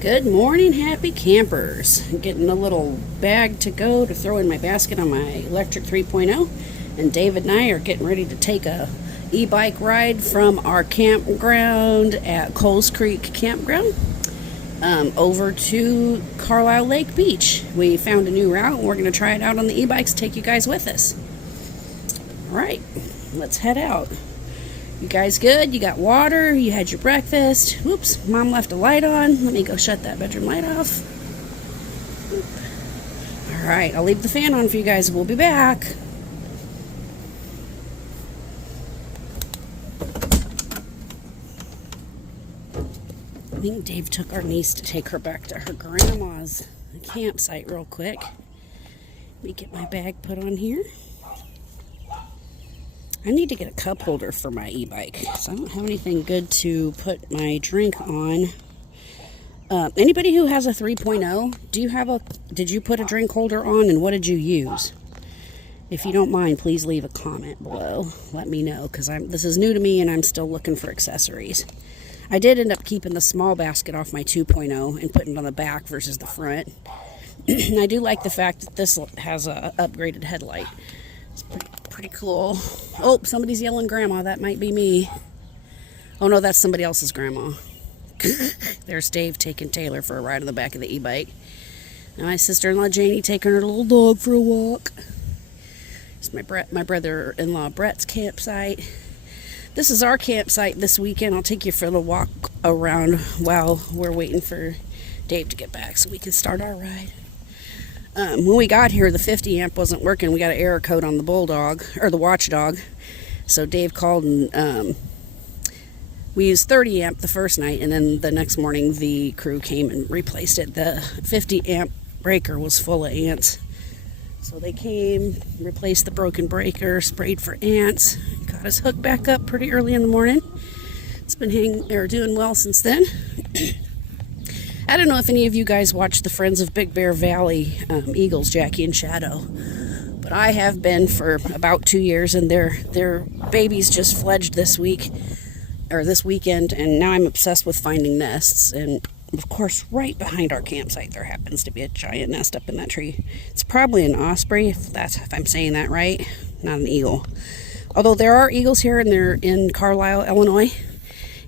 Good morning, happy campers. I'm getting a little bag to go to throw in my basket on my Lectric 3.0, and David and I are getting ready to take a e-bike ride from our campground at Coles Creek Campground over to Carlisle Lake Beach. We found a new route and we're going to try it out on the e-bikes, take you guys with us. All right, let's head out. You guys good? You got water? You had your breakfast? Whoops, Mom left a light on. Let me go shut that bedroom light off. All right, I'll leave the fan on for you guys. We'll be back. I think Dave took our niece to take her back to her grandma's campsite real quick. Let me get my bag put on here. I need to get a cup holder for my e-bike because I don't have anything good to put my drink on. Anybody who has a 3.0, did you put a drink holder on, and what did you use? If you don't mind, please leave a comment below. Let me know because this is new to me and I'm still looking for accessories. I did end up keeping the small basket off my 2.0 and putting it on the back versus the front. And I do like the fact that this has a upgraded headlight. It's pretty cool. Oh, somebody's yelling grandma. That might be me. Oh no, that's somebody else's grandma. There's Dave taking Taylor for a ride on the back of the e-bike. And my sister-in-law Janie taking her little dog for a walk. It's my brother-in-law Brett's campsite. This is our campsite this weekend. I'll take you for the walk around while we're waiting for Dave to get back so we can start our ride. When we got here, the 50 amp wasn't working. We got an error code on the Bulldog, or the Watchdog. So Dave called and we used 30 amp the first night, and then the next morning the crew came and replaced it. The 50 amp breaker was full of ants. So they came, replaced the broken breaker, sprayed for ants, got us hooked back up pretty early in the morning. It's been doing well since then. I don't know if any of you guys watch the Friends of Big Bear Valley Eagles, Jackie and Shadow, but I have been for about 2 years, and their babies just fledged this weekend, and now I'm obsessed with finding nests. And of course, right behind our campsite, there happens to be a giant nest up in that tree. It's probably an osprey, if I'm saying that right, not an eagle. Although there are eagles here, and they're in Carlisle, Illinois.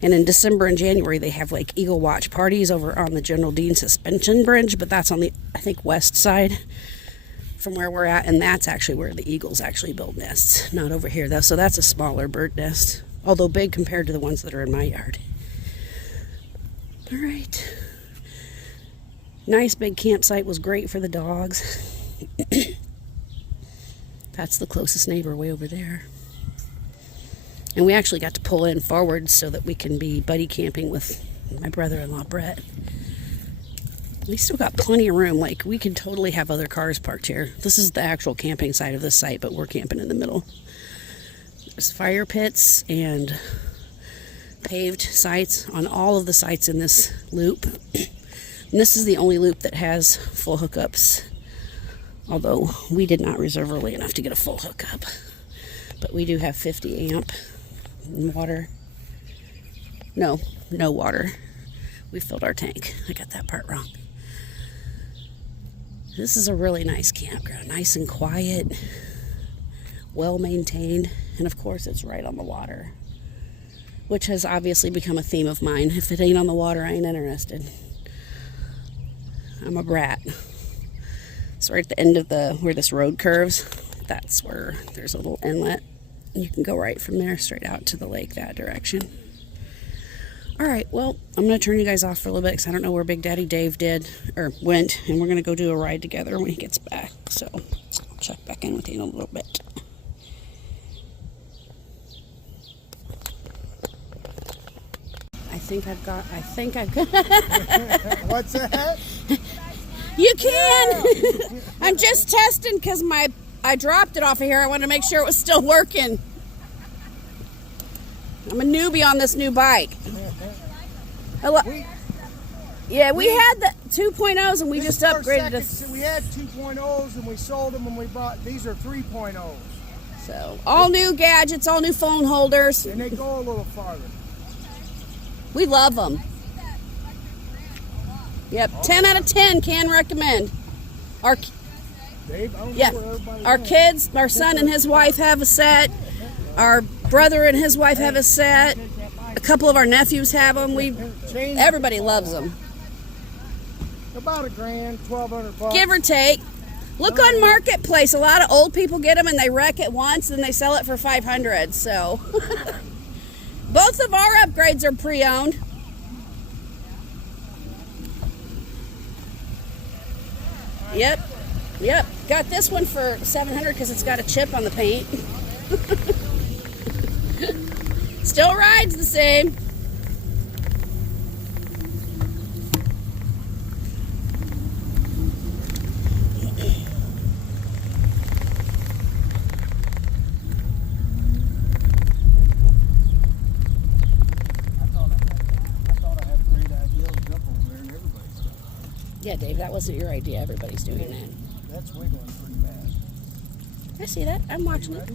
And in December and January, they have like Eagle Watch parties over on the General Dean Suspension Bridge, but that's on the, I think, west side from where we're at, and that's actually where the eagles actually build nests, not over here though. So that's a smaller bird nest, although big compared to the ones that are in my yard. All right. Nice big campsite, was great for the dogs. That's the closest neighbor way over there. And we actually got to pull in forward so that we can be buddy camping with my brother-in-law, Brett. We still got plenty of room. Like, we could totally have other cars parked here. This is the actual camping side of this site, but we're camping in the middle. There's fire pits and paved sites on all of the sites in this loop. And this is the only loop that has full hookups, although we did not reserve early enough to get a full hookup. But we do have 50 amp. Water. No water. We filled our tank. I got that part wrong. This is a really nice campground. Nice and quiet. Well maintained. And of course it's right on the water, which has obviously become a theme of mine. If it ain't on the water, I ain't interested. I'm a brat. So right at the end of where this road curves, that's where there's a little inlet. You can go right from there straight out to the lake that direction. All right, well, I'm going to turn you guys off for a little bit because I don't know where Big Daddy Dave went, and we're going to go do a ride together when he gets back. So I'll check back in with you in a little bit. I think I've got. What's that? You can. I'm just testing because I dropped it off of here. I wanted to make sure it was still working. I'm a newbie on this new bike. Yeah, we had the 2.0s and we just upgraded it. We had 2.0s and we sold them and we bought, these are 3.0s. So, all new gadgets, all new phone holders. And they go a little farther. We love them. Yep, 10 out of 10, can recommend. Our Dave, I don't Yeah, know where everybody our went. kids, our son and his wife have a set. Our brother and his wife have a set. A couple of our nephews have them. Everybody loves them. About $1,000, $1,200. Give or take. Look on Marketplace. A lot of old people get them and they wreck it once and they sell it for $500. So both of our upgrades are pre-owned. Yep. Got this one for $700 because it's got a chip on the paint. Still rides the same. I thought I had a great idea to jump over there and everybody's doing it. Yeah, Dave, that wasn't your idea. Everybody's doing that. That's wiggling pretty bad. I see that. I'm watching it.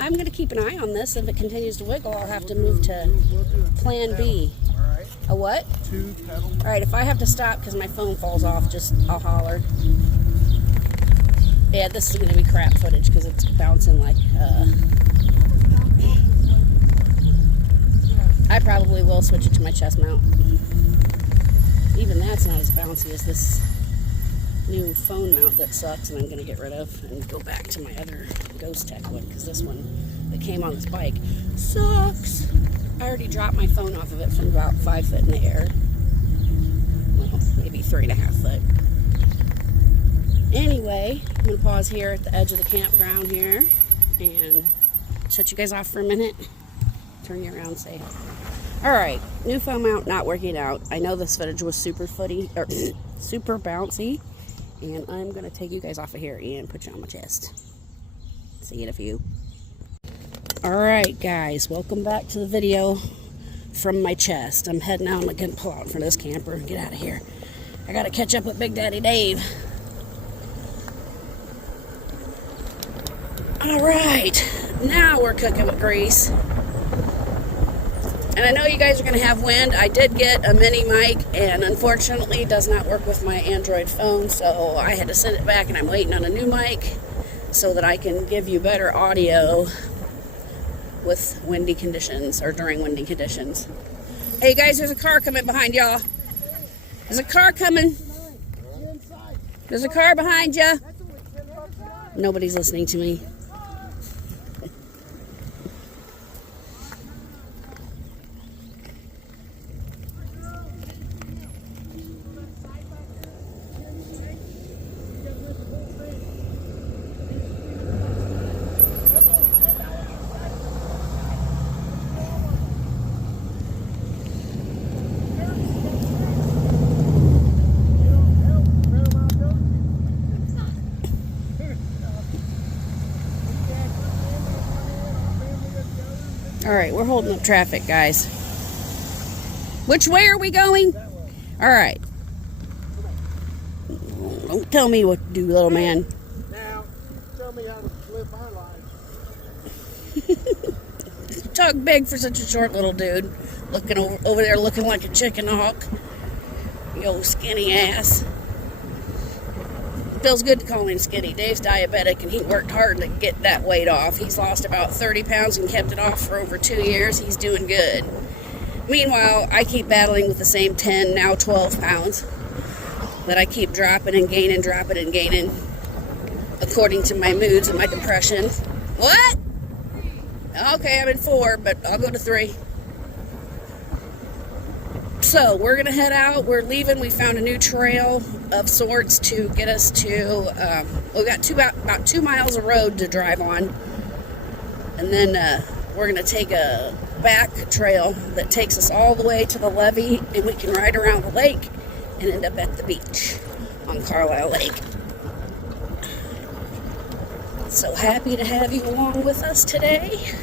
I'm going to keep an eye on this. If it continues to wiggle, I'll have to move to We'll do a Plan B. All right. A what? 2 pedal. All right, if I have to stop because my phone falls off, I'll holler. Yeah, this is going to be crap footage because it's bouncing like... I probably will switch it to my chest mount. Even that's not as bouncy as this new phone mount that sucks and I'm going to get rid of and go back to my other Ghost Tech one because this one that came on this bike sucks. I already dropped my phone off of it from about 5 foot in the air. Well, maybe 3.5 foot. Anyway, I'm going to pause here at the edge of the campground here and shut you guys off for a minute. Turn you around, say. Alright, new phone mount not working out. I know this footage was super super bouncy. And I'm going to take you guys off of here and put you on my chest. See you in a few. Alright guys, welcome back to the video from my chest. I'm heading out. I'm going to pull out in front of this camper and get out of here. I got to catch up with Big Daddy Dave. Alright, now we're cooking with grease. And I know you guys are going to have wind. I did get a mini mic, and unfortunately it does not work with my Android phone, so I had to send it back, and I'm waiting on a new mic so that I can give you better audio with windy conditions, or during windy conditions. Hey guys, there's a car coming behind y'all. There's a car coming. There's a car behind you. Nobody's listening to me. Alright, we're holding up traffic, guys. Which way are we going? Alright. Don't tell me what to do, little man. Now, tell me how to live my life. You talk big for such a short little dude. Looking over there looking like a chicken hawk. You old skinny ass. Feels good to call him skinny. Dave's diabetic and he worked hard to get that weight off. He's lost about 30 pounds and kept it off for over 2 years. He's doing good. Meanwhile, I keep battling with the same 10, now 12 pounds that I keep dropping and gaining, according to my moods and my depression. What? Okay, I'm in 4, but I'll go to 3. So, we're going to head out. We're leaving. We found a new trail of sorts to get us to, we got about 2 miles of road to drive on. And then we're going to take a back trail that takes us all the way to the levee, and we can ride around the lake and end up at the beach on Carlisle Lake. So happy to have you along with us today.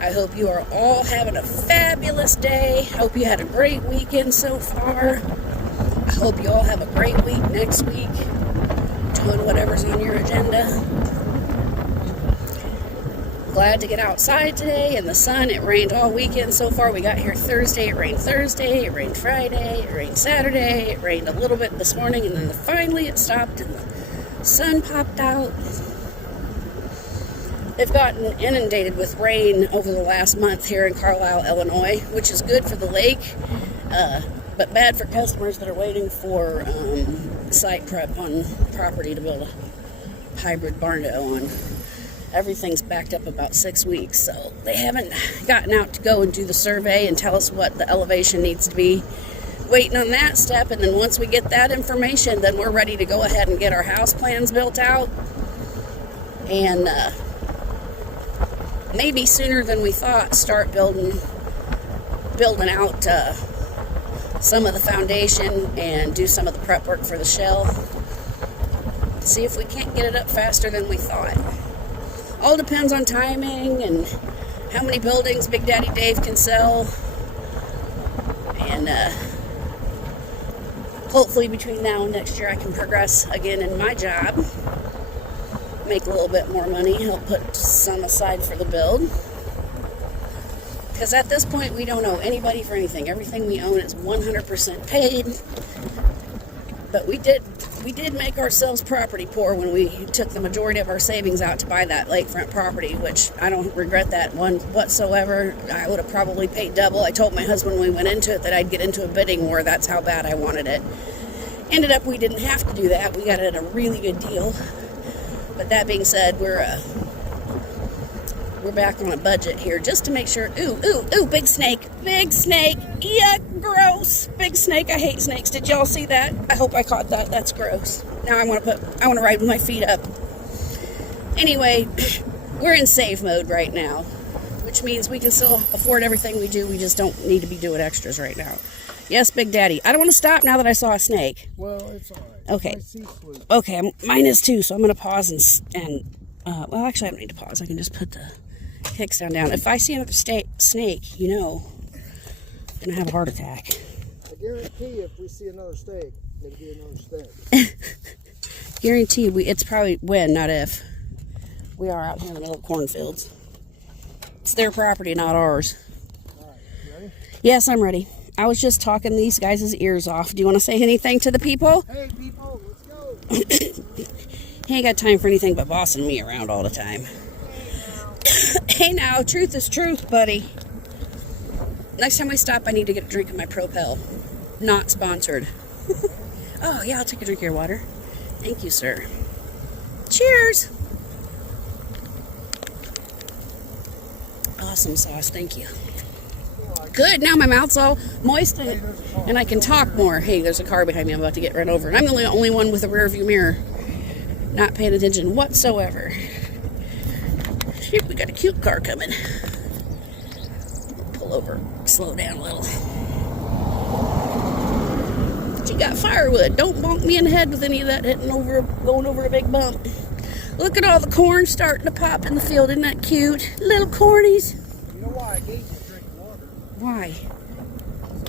I hope you are all having a fabulous day. Hope you had a great weekend so far. I hope you all have a great week next week, doing whatever's on your agenda. glad to get outside today in the sun. It rained all weekend so far. We got here Thursday. It rained Thursday. It rained Friday. It rained Saturday. It rained a little bit this morning, and then finally it stopped and the sun popped out. They've gotten inundated with rain over the last month here in Carlisle, Illinois, which is good for the lake, but bad for customers that are waiting for site prep on property to build a hybrid barn to on. Everything's backed up about 6 weeks, so they haven't gotten out to go and do the survey and tell us what the elevation needs to be. Waiting on that step, and then once we get that information, then we're ready to go ahead and get our house plans built out. And maybe sooner than we thought, start building out some of the foundation and do some of the prep work for the shell. See if we can't get it up faster than we thought. All depends on timing and how many buildings Big Daddy Dave can sell. And hopefully between now and next year I can progress again in my job. Make a little bit more money, help put some aside for the build. Because at this point we don't owe anybody for anything. Everything we own is 100% paid. But we did make ourselves property poor when we took the majority of our savings out to buy that lakefront property, which I don't regret that one whatsoever. I would have probably paid double. I told my husband when we went into it that I'd get into a bidding war. That's how bad I wanted it. Ended up we didn't have to do that. We got it at a really good deal. But that being said, we're back on a budget here just to make sure. Ooh, big snake. Big snake. Yuck, gross. Big snake. I hate snakes. Did y'all see that? I hope I caught that. That's gross. Now I want to ride with my feet up. Anyway, we're in save mode right now, which means we can still afford everything we do. We just don't need to be doing extras right now. Yes, Big Daddy. I don't want to stop now that I saw a snake. Well, it's all right. Okay. Okay, mine is too, so I'm going to pause and well, actually I don't need to pause. I can just put the kickstand down. If I see another snake, you know, I'm going to have a heart attack. I guarantee if we see another snake, there'll be another snake. Guarantee it's probably when, not if. We are out here in the middle of cornfields. It's their property, not ours. All right, you ready? Yes, I'm ready. I was just talking these guys' ears off. Do you want to say anything to the people? Hey, people, let's go. He ain't got time for anything but bossing me around all the time. Hey now, truth is truth, buddy. Next time we stop, I need to get a drink of my Propel. Not sponsored. Oh, yeah, I'll take a drink of your water. Thank you, sir. Cheers. Awesome sauce, thank you. Good, now my mouth's all moist and I can talk more. Hey, there's a car behind me I'm about to get run over. And I'm the only one with a rear view mirror. Not paying attention whatsoever. Shoot, we got a cute car coming. Pull over, slow down a little. But you got firewood. Don't bonk me in the head with any of that going over a big bump. Look at all the corn starting to pop in the field. Isn't that cute? Little cornies. You know why I gave you a drink of water? Why? I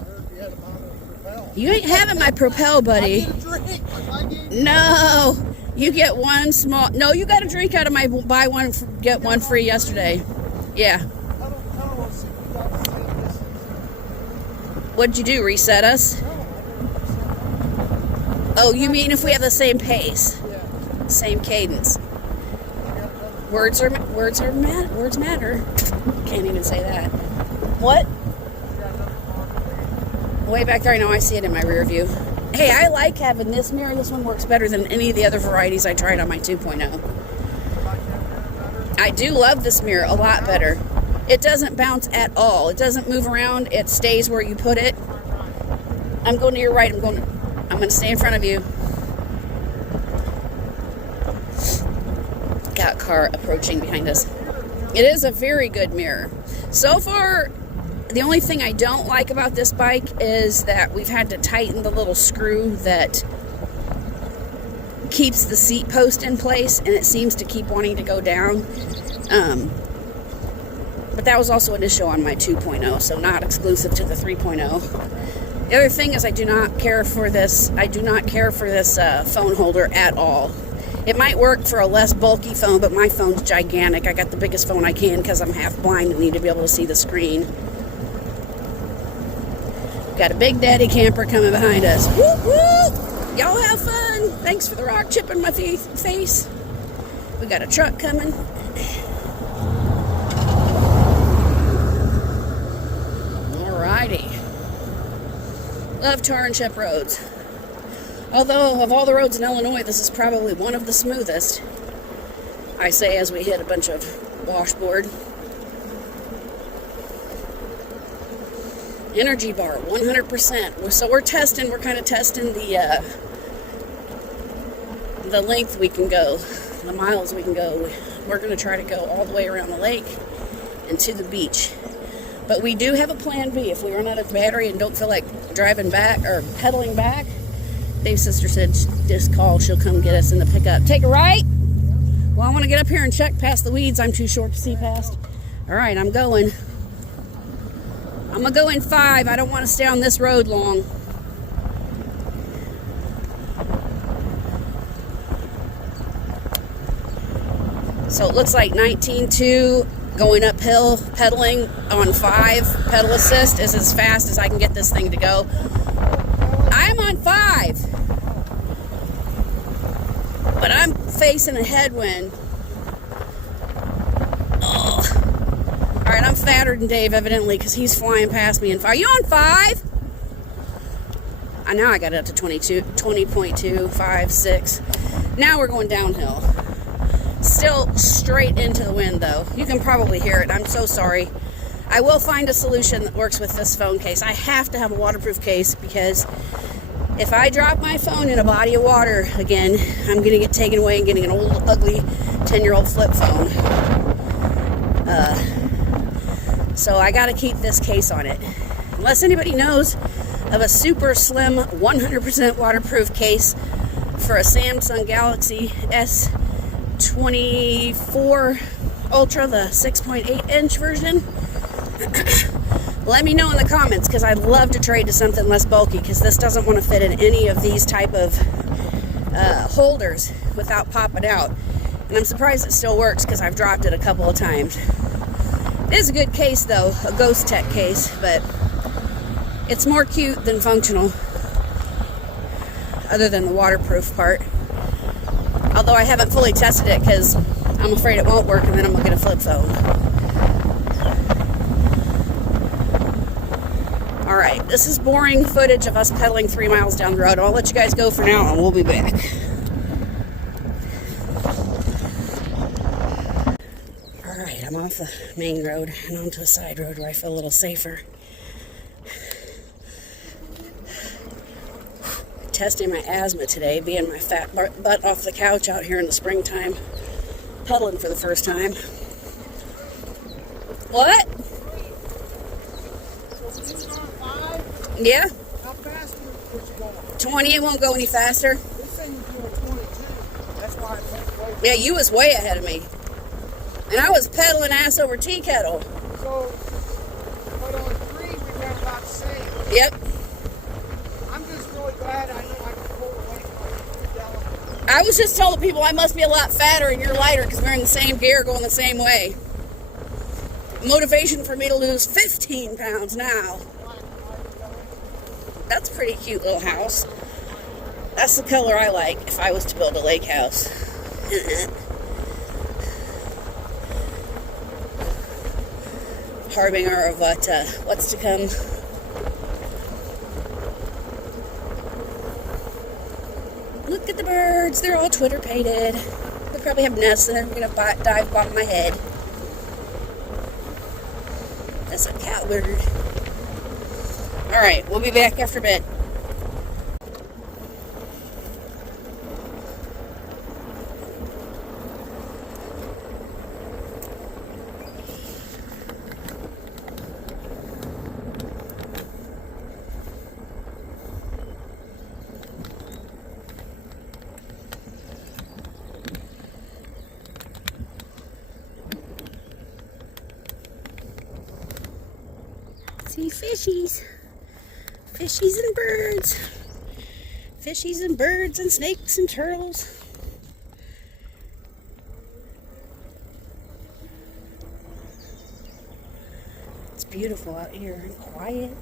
heard you had a bottle of Propel. You ain't having my Propel, buddy. I get a drink. I gave you No. You get one small. No, you got a drink out of my buy one, get one free yesterday. Yeah. I don't want to see you got the same distance. What'd you do? Reset us? No, I didn't. Oh, you mean if we have the same pace, Yeah. same cadence? I got another Words matter. Can't even say that. What? Way back there. I know. I see it in my rear view. Hey, I like having this mirror. This one works better than any of the other varieties I tried on my 2.0. I do love this mirror a lot better. It doesn't bounce at all. It doesn't move around. It stays where you put it. I'm going to your right. I'm going to stay in front of you. Got a car approaching behind us. It is a very good mirror. So far, the only thing I don't like about this bike is that we've had to tighten the little screw that keeps the seat post in place, and it seems to keep wanting to go down. But that was also an issue on my 2.0, so not exclusive to the 3.0. The other thing is I do not care for this phone holder at all. It might work for a less bulky phone, but my phone's gigantic. I got the biggest phone I can because I'm half blind and need to be able to see the screen. Got a Big Daddy camper coming behind us. Whoop, whoop! Y'all have fun. Thanks for the rock chip in my face. We got a truck coming. Alrighty. Love tar and chip roads. Although, of all the roads in Illinois, this is probably one of the smoothest. I say as we hit a bunch of washboard. Energy bar, 100%. So we're kind of testing the length we can go, the miles we can go. We're going to try to go all the way around the lake and to the beach. But we do have a plan B. If we run out of battery and don't feel like driving back or pedaling back, Dave's sister said just call, she'll come get us in the pickup. Take a right? Well, I want to get up here and check past the weeds. I'm too short to see past. All right, I'm going. I'm going to go in 5. I don't want to stay on this road long. So it looks like 19.2 going uphill, pedaling on 5. Pedal assist is as fast as I can get this thing to go. I'm on 5. But I'm facing a headwind. Oh. All right, I'm fatter than Dave, evidently, because he's flying past me in 5. Are you on 5? Now I got it up to 20.2, 5, 6. Now we're going downhill. Still straight into the wind, though. You can probably hear it. I'm so sorry. I will find a solution that works with this phone case. I have to have a waterproof case because if I drop my phone in a body of water again, I'm going to get taken away and getting an old, ugly 10-year-old flip phone. So I got to keep this case on it. Unless anybody knows of a super slim, 100% waterproof case for a Samsung Galaxy S24 Ultra, the 6.8-inch version. Let me know in the comments, because I'd love to trade to something less bulky, because this doesn't want to fit in any of these type of holders without popping out. And I'm surprised it still works, because I've dropped it a couple of times. It is a good case, though, a Ghost Tech case, but it's more cute than functional, other than the waterproof part. Although I haven't fully tested it, because I'm afraid it won't work, and then I'm going to get a flip phone. Alright, this is boring footage of us pedaling 3 miles down the road. I'll let you guys go for now, and we'll be back. Alright, I'm off the main road and onto a side road where I feel a little safer. Testing my asthma today, being my fat butt off the couch out here in the springtime, pedaling for the first time. What? Yeah. How fast would you go? 20, it won't go any faster. This thing was doing 22. That's why it went way. Yeah, you was way ahead of me. And I was pedaling ass over tea kettle. So, but on 3, we ran about the same. Yep. I'm just really glad I know I can pull away from it. I was just telling people I must be a lot fatter and you're lighter because we're in the same gear going the same way. Motivation for me to lose 15 pounds now. That's a pretty cute little house. That's the color I like if I was to build a lake house. Harbinger of what's to come. Look at the birds. They're all Twitter-pated. They probably have nests and they're going to dive bomb my head. That's a catbird. Alright, we'll be back after a bit. See fishies. Fishies and birds. Fishies and birds and snakes and turtles. beautiful out here and quiet.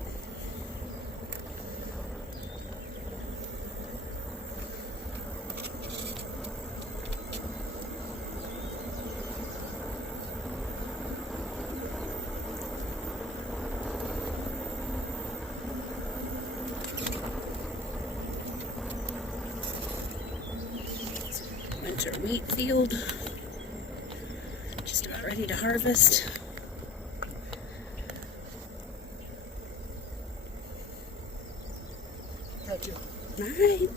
Winter wheat field. Just about ready to harvest. Catch you. All right.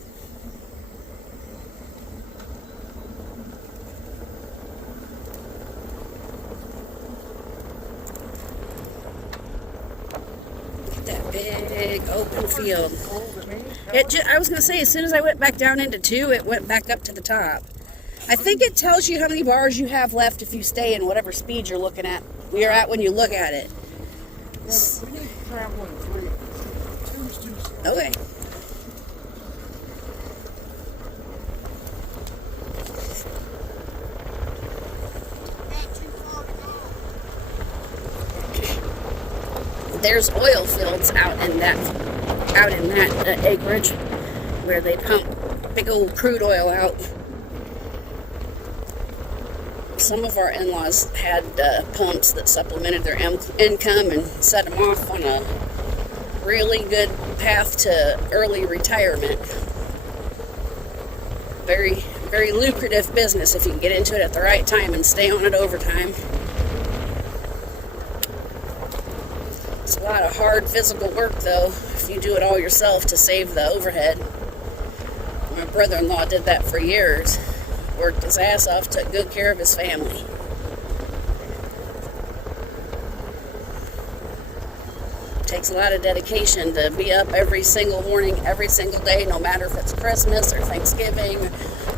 Look at that big open field. I was going to say, as soon as I went back down into 2, it went back up to the top. I think it tells you how many bars you have left if you stay in whatever speed you're looking at. You're at when you look at it. Yeah, we need to travel in 3. 2's too slow. Okay. Not too far to go. There's oil fields out in that acreage where they pump big old crude oil out. Some of our in-laws had pumps that supplemented their income and set them off on a really good path to early retirement. Very, very lucrative business if you can get into it at the right time and stay on it overtime. It's a lot of hard physical work, though, if you do it all yourself to save the overhead. My brother-in-law did that for years. Worked his ass off, took good care of his family. Takes a lot of dedication to be up every single morning, every single day, no matter if it's Christmas or Thanksgiving,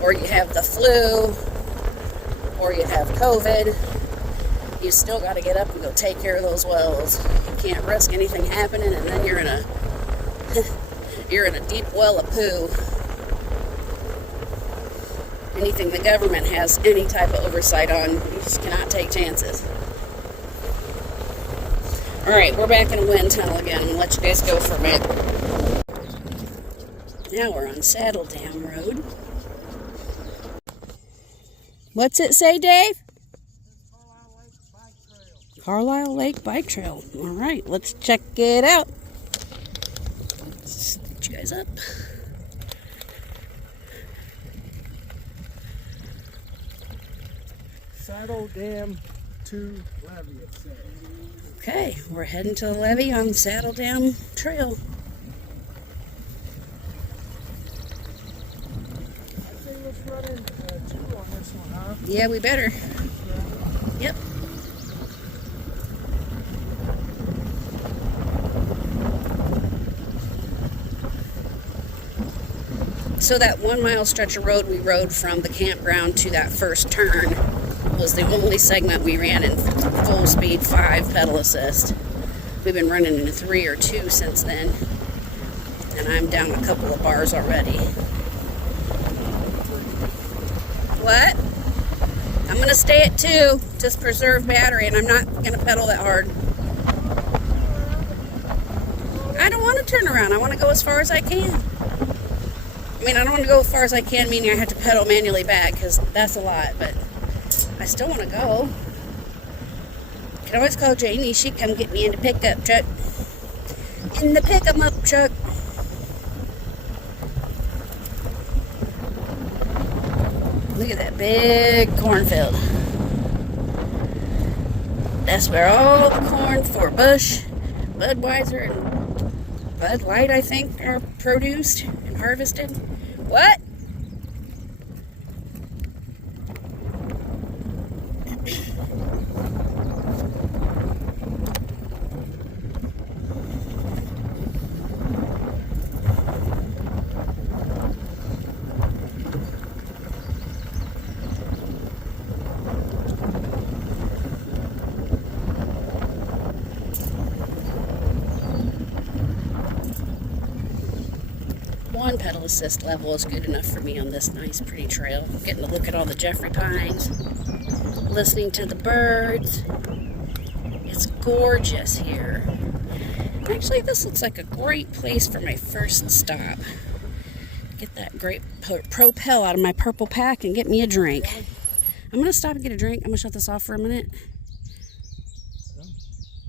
or you have the flu, or you have COVID. You still got to get up and go take care of those wells. You can't risk anything happening, and then you're in a you're in a deep well of poo. Anything the government has any type of oversight on, you just cannot take chances. Alright, we're back in a wind tunnel again. I'm going to let you guys go for a minute. Now we're on Saddle Dam Road. What's it say, Dave? Carlisle Lake Bike Trail. Alright, let's check it out. Let's get you guys up. Saddle Dam to Levee, it says. Okay, we're heading to the levee on Saddle Dam Trail. I think let's run in 2 on this one, huh? Yeah, we better. Yep. So that 1 mile stretch of road we rode from the campground to that first turn was the only segment we ran in full speed 5 pedal assist. We've been running in 3 or 2 since then, and I'm down a couple of bars already. What? I'm going to stay at 2, just preserve battery, and I'm not going to pedal that hard. I don't want to turn around. I want to go as far as I can. I mean, I don't want to go as far as I can, meaning I have to pedal manually back, because that's a lot, but I still want to go. You can always call Janie. She'd come get me in the pickup truck. In the pick-em-up truck. Look at that big cornfield. That's where all the corn for Bush, Budweiser, and Bud Light, I think, are produced and harvested. What? One pedal assist level is good enough for me on this nice pretty trail. Getting to look at all the Jeffrey pines, listening to the birds. It's gorgeous here. Actually, this looks like a great place for my first stop. Get that great Propel out of my purple pack and get me a drink. I'm going to stop and get a drink. I'm going to shut this off for a minute.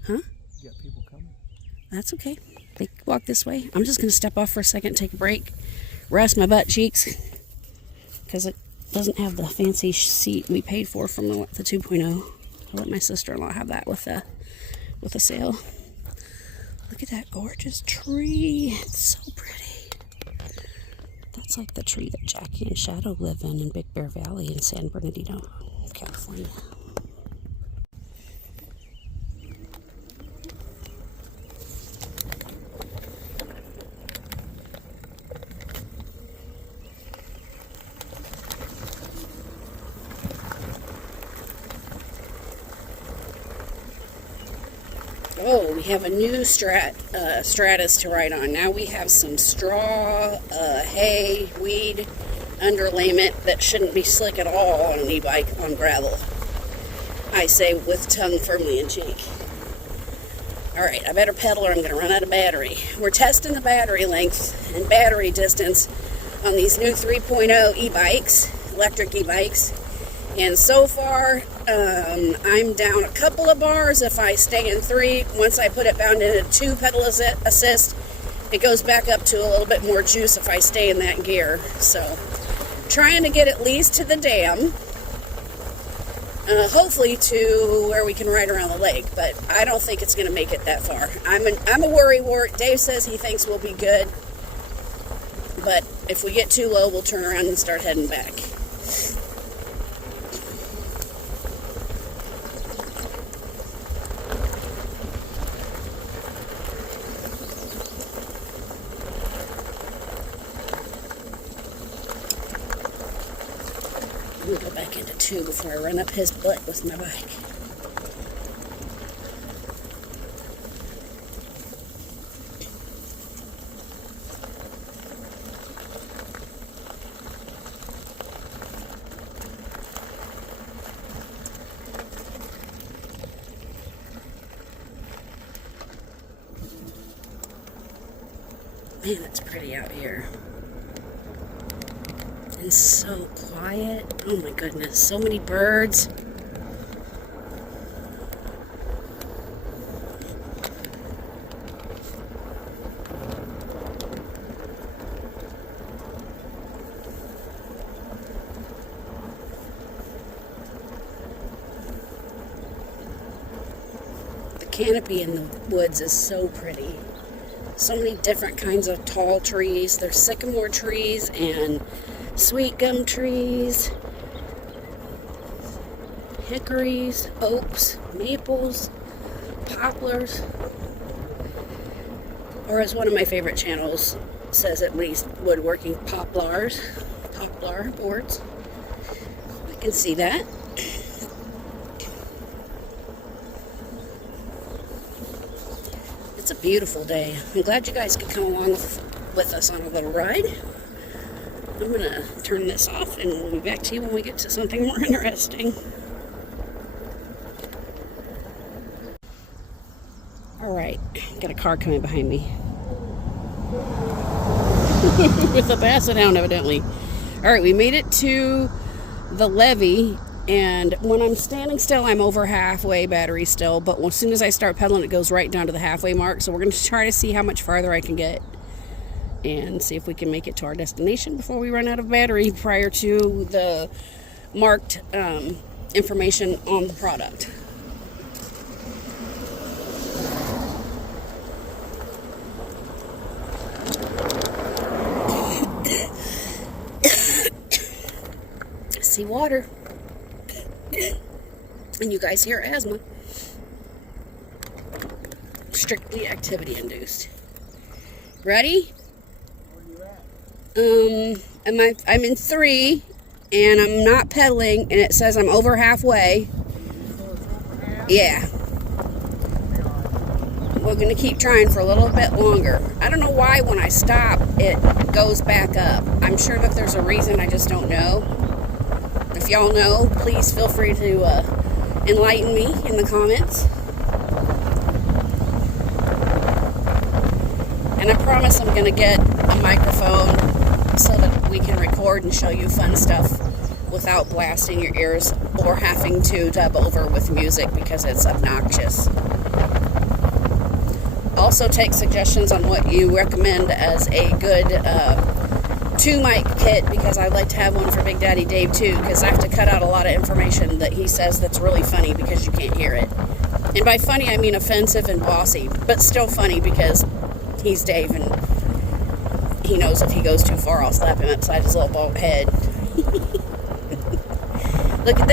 Huh? You got people coming? That's okay. They walk this way. I'm just going to step off for a second, take a break, rest my butt cheeks, because it doesn't have the fancy seat we paid for from the 2.0. I'll let my sister-in-law have that with the sale. Look at that gorgeous tree. It's so pretty. That's like the tree that Jackie and Shadow live in Big Bear Valley in San Bernardino, California. Oh, we have a new Stratus to ride on. Now we have some straw, hay, weed, underlayment that shouldn't be slick at all on an e-bike on gravel. I say with tongue firmly in cheek. Alright, I better pedal or I'm going to run out of battery. We're testing the battery length and battery distance on these new 3.0 e-bikes, electric e-bikes. And so far, I'm down a couple of bars if I stay in 3. Once I put it down into 2 pedal assist, it goes back up to a little bit more juice if I stay in that gear. So, trying to get at least to the dam. Hopefully to where we can ride around the lake, but I don't think it's going to make it that far. I'm a worrywart. Dave says he thinks we'll be good, but if we get too low, we'll turn around and start heading back. I'm going to go back into 2 before I run up his butt with my bike. Man, it's pretty out here. And so quiet. Oh my goodness, so many birds. The canopy in the woods is so pretty. So many different kinds of tall trees. There's sycamore trees and sweet gum trees, hickories, oaks, maples, poplars, or as one of my favorite channels says at least, woodworking poplar boards. I can see that. It's a beautiful day. I'm glad you guys could come along with us on a little ride. I'm going to turn this off and we'll be back to you when we get to something more interesting. Alright, got a car coming behind me. With a basset hound, evidently. Alright, we made it to the levee, and when I'm standing still, I'm over halfway battery still, but as soon as I start pedaling, it goes right down to the halfway mark, so we're going to try to see how much farther I can get. And see if we can make it to our destination before we run out of battery prior to the marked information on the product. I see water. And you guys hear asthma. Strictly activity induced. Ready? I'm in 3 and I'm not pedaling and it says I'm over halfway. Yeah. We're going to keep trying for a little bit longer. I don't know why when I stop it goes back up. I'm sure that there's a reason, I just don't know. If y'all know, please feel free to enlighten me in the comments. And I promise I'm going to get a microphone so that we can record and show you fun stuff without blasting your ears or having to dub over with music because it's obnoxious. Also take suggestions on what you recommend as a good 2-mic kit, because I'd like to have one for Big Daddy Dave too, because I have to cut out a lot of information that he says that's really funny because you can't hear it. And by funny I mean offensive and bossy, but still funny because he's Dave and he knows if he goes too far I'll slap him upside his little bald head. Look at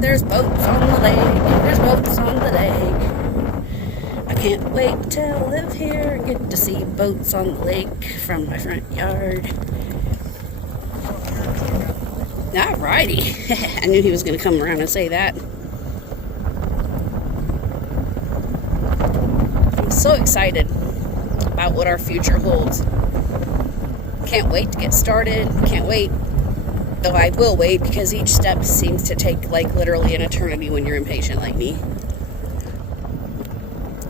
there's boats on the lake, there's boats on the lake. I can't wait till I live here and get to see boats on the lake from my front yard. Alrighty. I knew he was going to come around and say that. I'm so excited about what our future holds. Can't wait to get started. Can't wait. Though I will wait because each step seems to take like literally an eternity when you're impatient like me.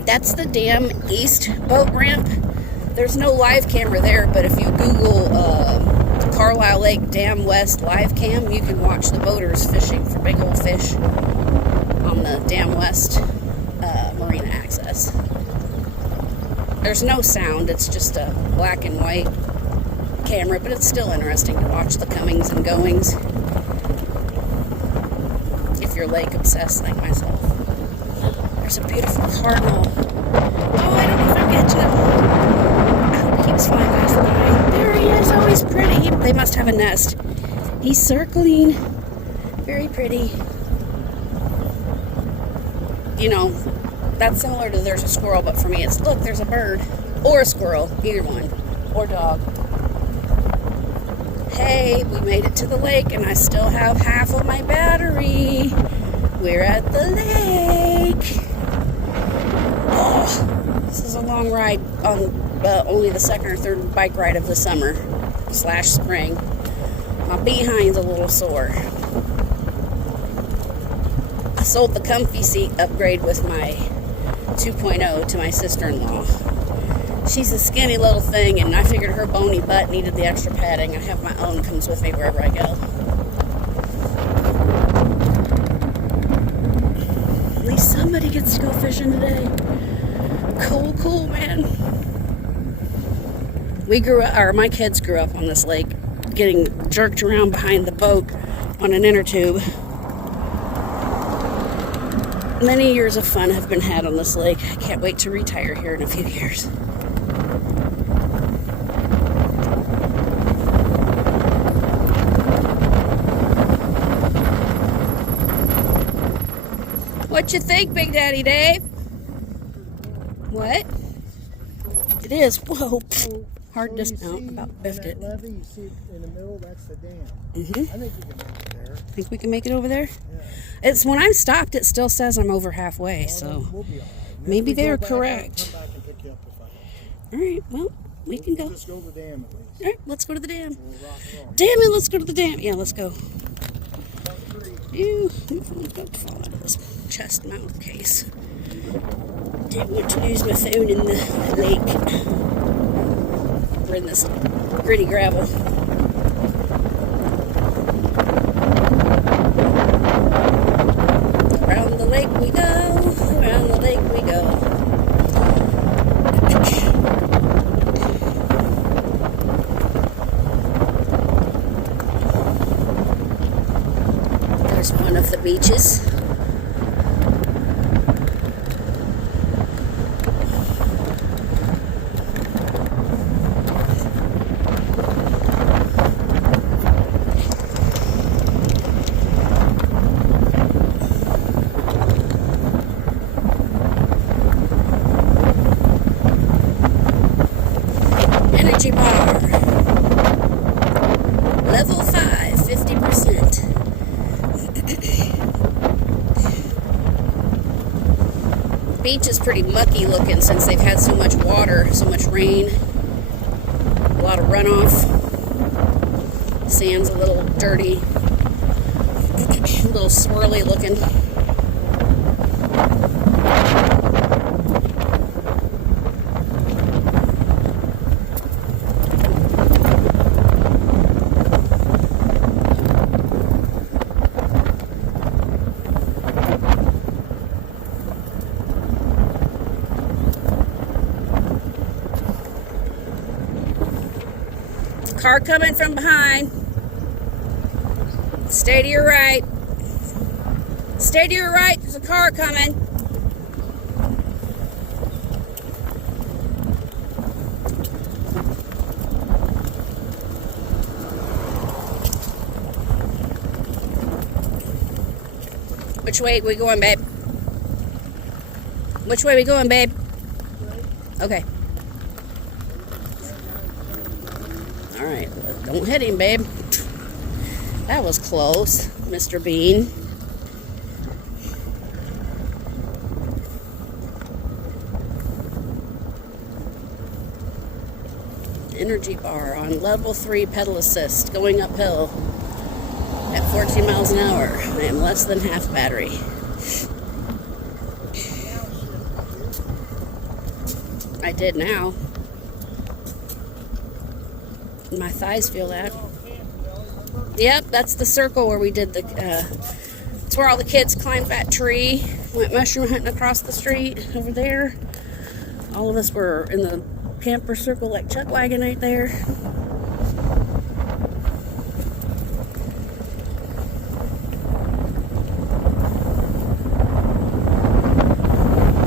That's the Dam East boat ramp. There's no live camera there, but if you Google Carlisle Lake Dam West live cam, you can watch the boaters fishing for big old fish on the Dam West marina access. There's no sound, it's just a black and white camera, but it's still interesting to watch the comings and goings if you're lake obsessed like myself. There's a beautiful cardinal. Oh, I don't know if I'm getting to him. I hope he keeps flying past the line. There he is. Oh, he's pretty. They must have a nest. He's circling. Very pretty. You know, that's similar to there's a squirrel, but for me it's, look, there's a bird. Or a squirrel. Either one. Or dog. Hey, we made it to the lake and I still have half of my battery. We're at the lake. Oh, this is a long ride on only the second or third bike ride of the summer / spring. My behind's a little sore. I sold the comfy seat upgrade with my 2.0 to my sister-in-law. She's a skinny little thing, and I figured her bony butt needed the extra padding. I have my own, comes with me wherever I go. At least somebody gets to go fishing today. Cool, man. My kids grew up on this lake, getting jerked around behind the boat on an inner tube. Many years of fun have been had on this lake. I can't wait to retire here in a few years. What you think, Big Daddy Dave? What? It is. Whoa. Hard dismount. About biffed it. Levee, you see it in the middle, that's the dam. Mm-hmm. I think we can make it there. Think we can make it over there? Yeah. It's when I'm stopped, it still says I'm over halfway, so We'll be all right. maybe they're correct. Come back and pick you up if I have to. All right, well, we can go. Let's go to the dam at least. All right, let's go to the dam. We'll rock and roll. Damn it, let's go to the dam. Yeah, let's go. Part 3. Ew, my phone's about to fall out of this chest mount case. Didn't want to lose my phone in the lake. We're in this gritty gravel. Around the lake we go, around the lake we go. There's one of the beaches. Energy bar. Level 5, 50%. Beach is pretty mucky looking since they've had so much water, so much rain. A lot of runoff. Sand's a little dirty. A little swirly looking. Car coming from behind. Stay to your right. Stay to your right. There's a car coming. Which way are we going, babe? Which way are we going, babe? Okay. Alright, don't hit him, babe. That was close, Mr. Bean. Energy bar on level 3 pedal assist, going uphill at 14 miles an hour. I am less than half battery. I did now. My thighs feel that. Yep, that's the circle where we did the, it's where all the kids climbed that tree, went mushroom hunting across the street over there. All of us were in the camper circle like Chuck Wagon right there.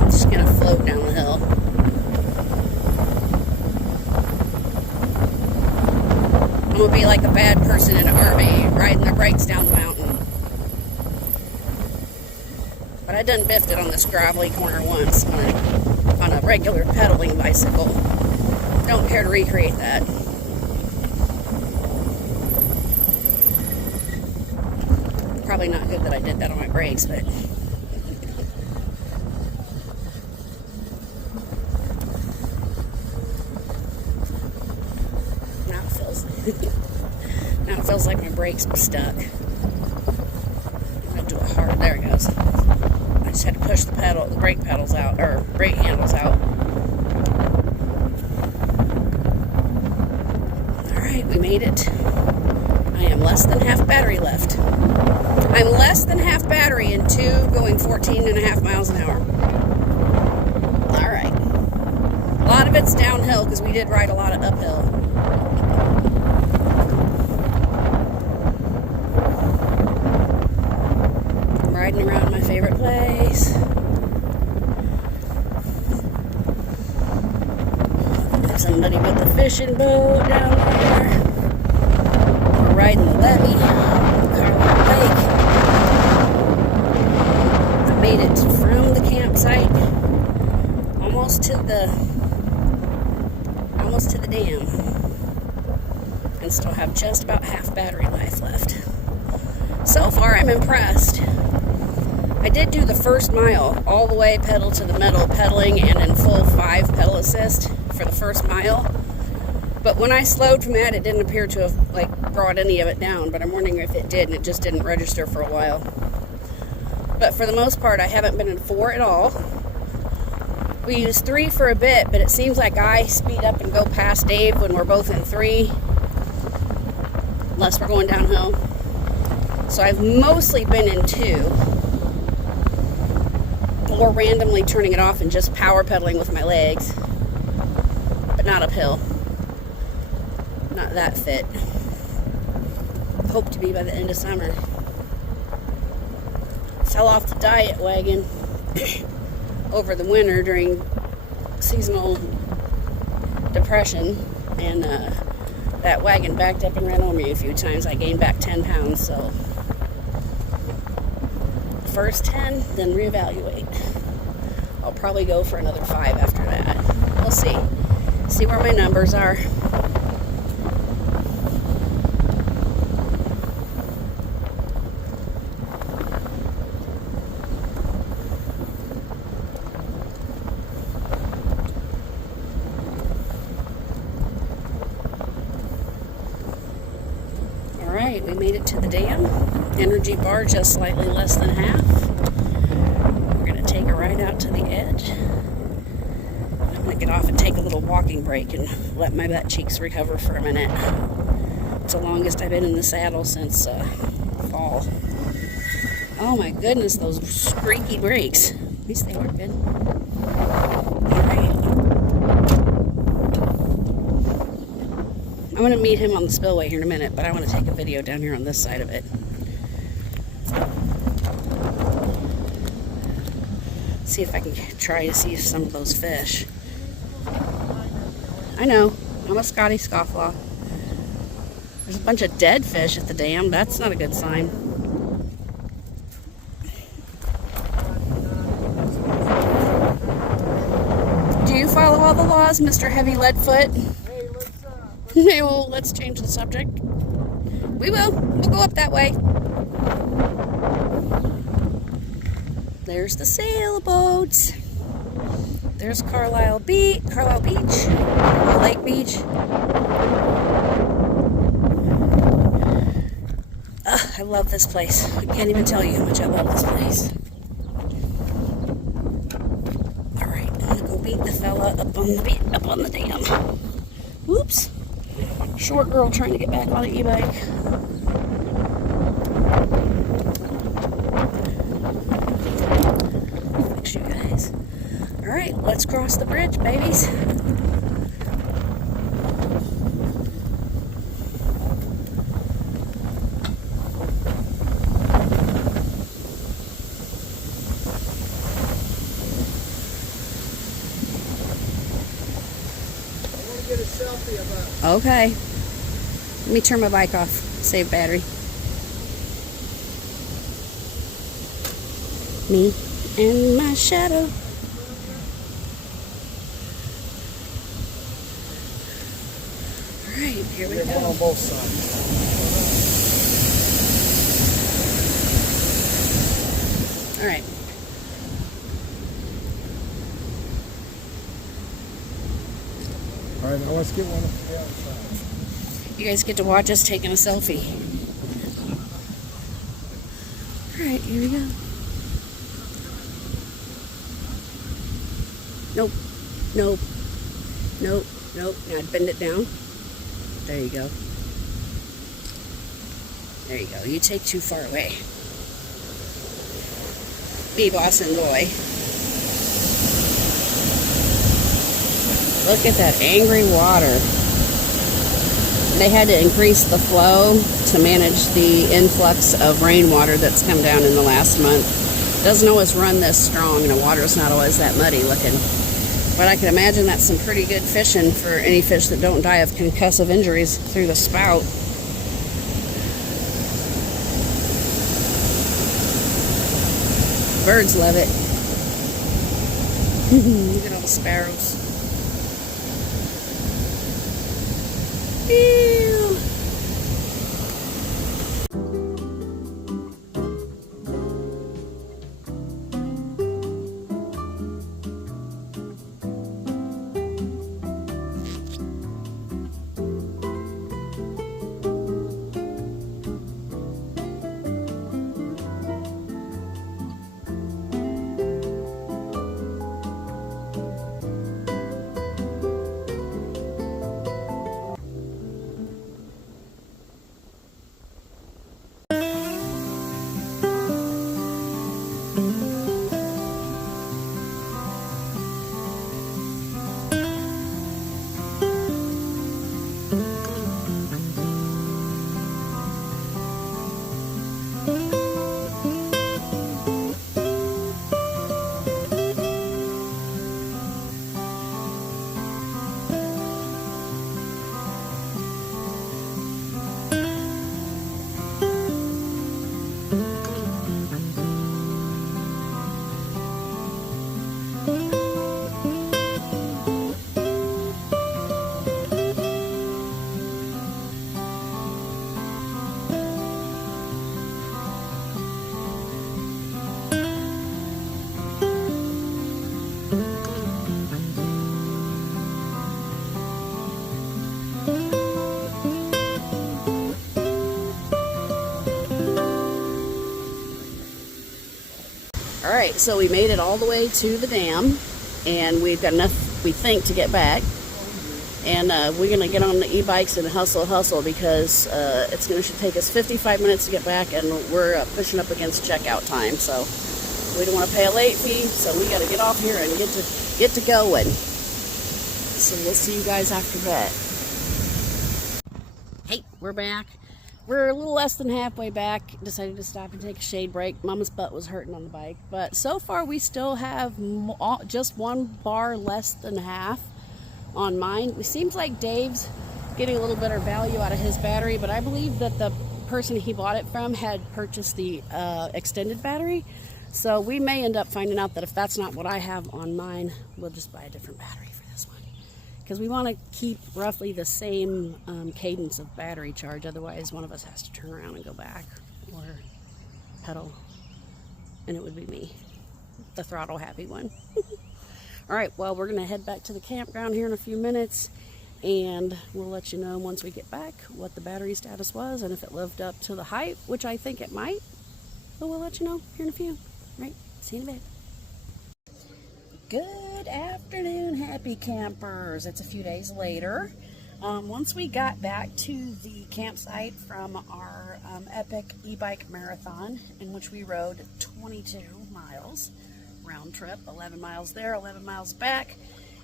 I'm just gonna float down the hill. I'm gonna be like a bad person in an RV, riding their brakes down the mountain. But I done biffed it on this gravelly corner once on a regular pedaling bicycle. Don't care to recreate that. Probably not good that I did that on my brakes, but now it feels like my brakes were stuck. I'm gonna do it hard. There it goes. I just had to push the brake pedals out, or brake handles out. Alright, we made it. I am less than half battery left. I'm less than half battery in 2 going 14.5 miles an hour. Alright. A lot of it's downhill because we did ride a lot of uphill. Riding around my favorite place. There's somebody with a fishing boat down there. We're riding the levee, Carlisle Lake. I made it from the campsite almost to the dam, and still have just about half battery life left. So far, I'm impressed. I did do the first mile all the way pedal to the metal, pedaling and in full 5 pedal assist for the first mile. But when I slowed from that, it didn't appear to have brought any of it down, but I'm wondering if it did and it just didn't register for a while. But for the most part, I haven't been in 4 at all. We used 3 for a bit, but it seems like I speed up and go past Dave when we're both in 3, unless we're going downhill. So I've mostly been in 2. Or randomly turning it off and just power pedaling with my legs, but not uphill. Not that fit. Hope to be by the end of summer. Fell off the diet wagon over the winter during seasonal depression, and that wagon backed up and ran over me a few times. I gained back 10 pounds, so first 10, then reevaluate. I'll probably go for another 5 after that. We'll see. See where my numbers are. Alright, we made it to the dam. Energy bar just slightly less than half. We're going to take a ride out to the edge. I'm going to get off and take a little walking break and let my butt cheeks recover for a minute. It's the longest I've been in the saddle since fall. Oh my goodness, those squeaky brakes. At least they work good. Alright. I'm I'm going to meet him on the spillway here in a minute, but I want to take a video down here on this side of it. See if I can try to see some of those fish. I know. I'm a Scotty scofflaw. There's a bunch of dead fish at the dam. That's not a good sign. Do you follow all the laws, Mr. Heavy Leadfoot? Hey, well, let's change the subject. We will. We'll go up that way. There's the sailboat. There's Carlisle Beach, Lake Beach. I love this place. I can't even tell you how much I love this place. All right, I'm gonna go beat the fella up on the dam. Whoops! Short girl trying to get back on the e-bike. Fix you guys. All right, let's cross the bridge, babies. Get a selfie of us. Okay. Let me turn my bike off. Save battery. Me and my shadow. Alright, here we Get one go. on both sides. Alright. All right, now let's get one on the outside. You guys get to watch us taking a selfie. Alright, here we go. Nope. Nope. Nope. Nope. Now bend it down. There you go. There you go. You take too far away. Be boss and boy. Look at that angry water. They had to increase the flow to manage the influx of rainwater that's come down in the last month. Doesn't always run this strong, and the water's not always that muddy looking. But I can imagine that's some pretty good fishing for any fish that don't die of concussive injuries through the spout. Birds love it. Look at all the sparrows. Ew. Alright, so we made it all the way to the dam, and we've got enough, we think, to get back. And we're going to get on the e-bikes and hustle because it's going to should take us 55 minutes to get back, and we're pushing up against checkout time. So we don't want to pay a late fee, so we got to get off here and get to going. So we'll see you guys after that. Hey, we're back. We're a little less than halfway back. Decided to stop and take a shade break. Mama's butt was hurting on the bike. But so far we still have just one bar less than half on mine. It seems like Dave's getting a little better value out of his battery, but I believe that the person he bought it from had purchased the extended battery. So we may end up finding out that if that's not what I have on mine, we'll just buy a different battery for this one. Because we want to keep roughly the same cadence of battery charge. Otherwise, one of us has to turn around and go back or pedal. And it would be me, the throttle happy one. All right, well, we're going to head back to the campground here in a few minutes. And we'll let you know once we get back what the battery status was and if it lived up to the hype, which I think it might. But we'll let you know here in a few. Right, see you in a bit. Good afternoon, happy campers. It's a few days later. Once we got back to the campsite from our epic e-bike marathon, in which we rode 22 miles round trip, 11 miles there, 11 miles back,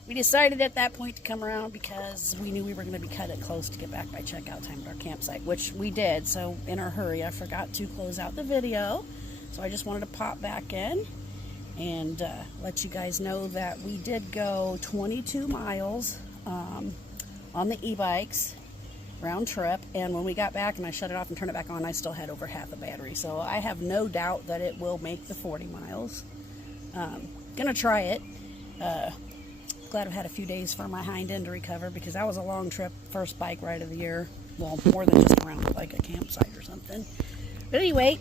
we decided at that point to come around because we knew we were going to be cut it close to get back by checkout time at our campsite, which we did. So in our hurry, I forgot to close out the video. So I just wanted to pop back in and let you guys know that we did go 22 miles on the e-bikes round trip. And when we got back and I shut it off and turned it back on, I still had over half a battery. So I have no doubt that it will make the 40 miles. Gonna try it. Glad I've had a few days for my hind end to recover because that was a long trip, first bike ride of the year. Well, more than just around like a campsite or something. But anyway,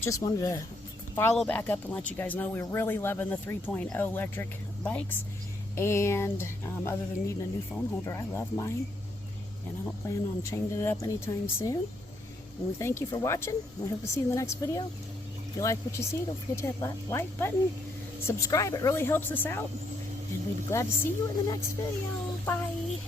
just wanted to follow back up and let you guys know we're really loving the 3.0 Lectric bikes. And other than needing a new phone holder, I love mine. And I don't plan on changing it up anytime soon. And we thank you for watching. We hope to see you in the next video. If you like what you see, don't forget to hit that like button. Subscribe, it really helps us out. And we'd be glad to see you in the next video. Bye.